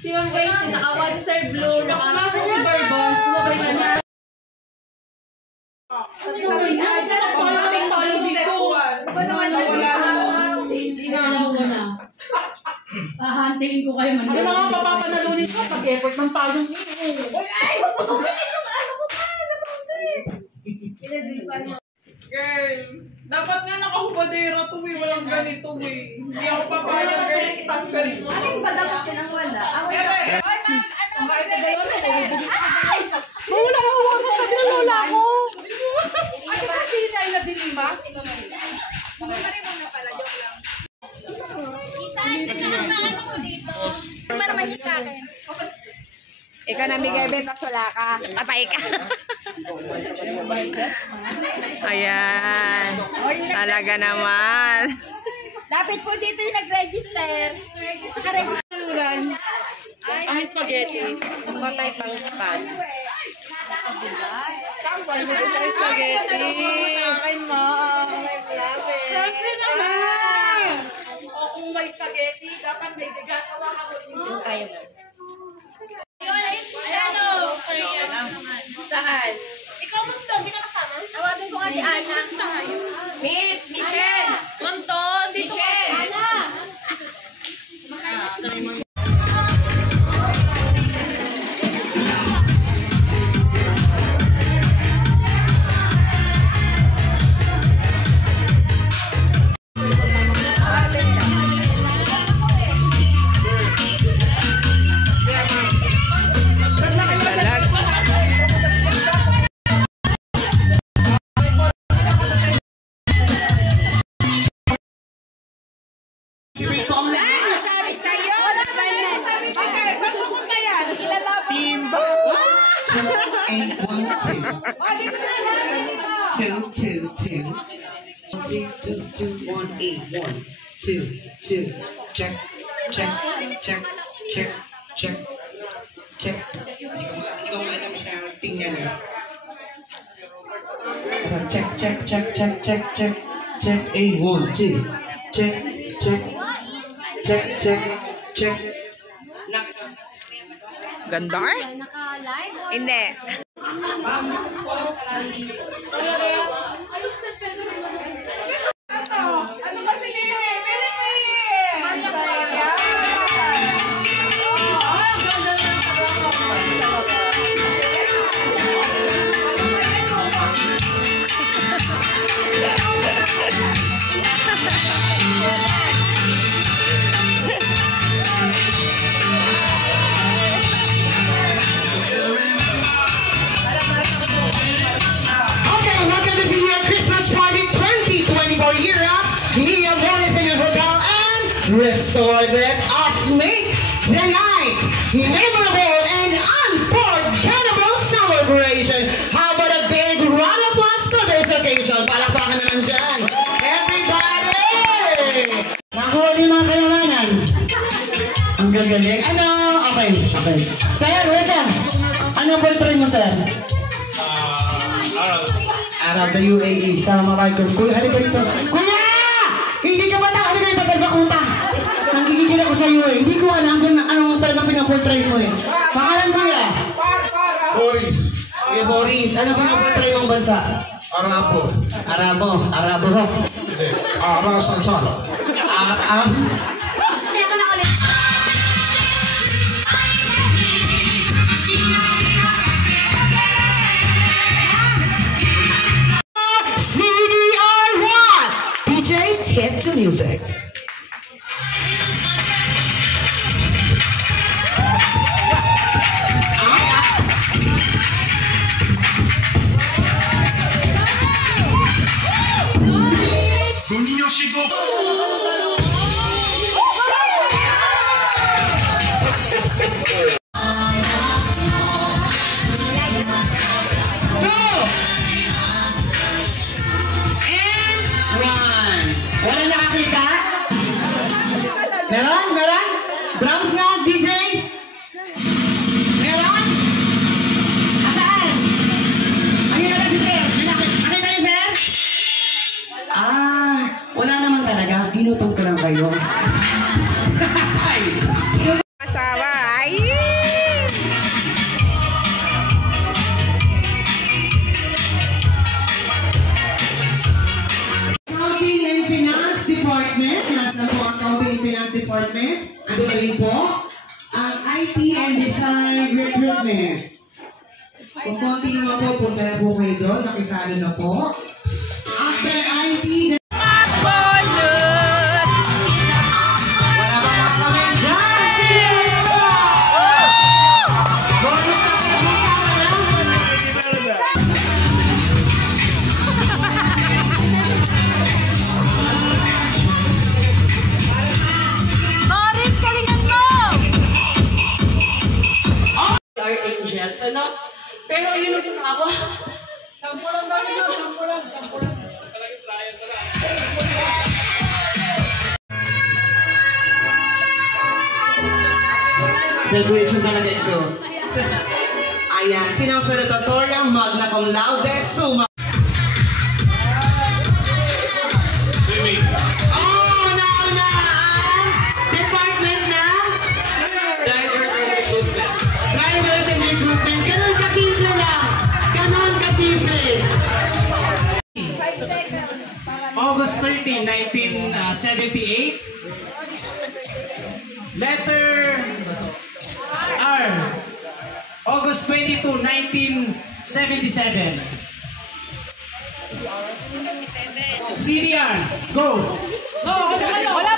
Si Ma'am Grace, nakawa si Sir Blue, nakawa si Bourbon, sumabay na niya. Hahantingin ko kayo man. Ano na nga papapanalunin ko pag-effort ng tayong Ay! Matutulin ka ba? Ano ko ba? Girl, dapat nga nakahubadera to eh. Walang ganito eh. Hindi ako papayag girl. Itanggalin mo. Alin ba dapat yun ang wala? Ere! wala ka huwakan sabi ng lola ko. Ano ba sila yung nabinima? Si Mama Rina. Mama Rina na pala, joke lang. Isa lang na ano ko dito. Para may sa akin. Ikaw na bigay benta wala ka. Patay ka. Ayan. Talaga naman. Lapit po dito yung nag-register. Naka-register. Ang spaghetti. Patay pang span. Spaghetti. Akin mo. Siyempre naman. O kung may spaghetti, dapat may gagawa ako. Hindi tayo na. Ano? Saan? Ikaw mo ito, hindi na kasama? Tawagan ko kasi Ana. Mitch! Michelle! Ma'am Ton! Michelle! Ana! Simba! 282 181 2 check check check check check check hindi ko maalam siya tingnan eh check check check check check check check 1 2 check check check check check Ganda? Hindi. Ano ba sige? Resort, let us make the night memorable and unforgettable celebration. How about a big round of applause for this occasion? Palakpakan naman dyan. Everybody! Nakahuli mga kailangan. Ang gagaling. Ano? Okay, okay. Sir, wait lang. Ano boyfriend mo, sir? Arab, the UAE. Assalamualaikum. Kuya, halika dito. Kuya! Hindi ka ba halika dito sa Bakuta? Nangigigil ako sa iyo eh. Hindi ko alam kung anong talagang pinaportray mo eh. Pangalan kuya? Boris. Kuya Boris, ano pinaportray mong bansa? Arabo. Arabo. Arabo ho. Hindi. Aras ang sala. CDR1! DJ, hit the music. Meron? Meron? Drums nga, DJ? Meron? Asaan? Ayun na si sir. Nakita niyo, sir? Wala naman talaga. Ginutong ko lang kayo. Asawa. Department. Ando na rin po ang IT and Design Recruitment. Kung konti naman po, punta na po kayo doon. Nakisalo na po. After IT, wala ba mga kami dyan? Serious na! Bonus na kayo kasama na? Boris, galingan mo! Our angels, ano? Pero yun yung ako. Graduation talaga ito. Ayan, sinang salutatorial magna cum laude summa. Oh, nauna ang department na Drivers and Recruitment. Ganun kasimple lang. Ganun kasimple. August 13, 1978. Letter R. August 22, 1977. CDR. Go! Wala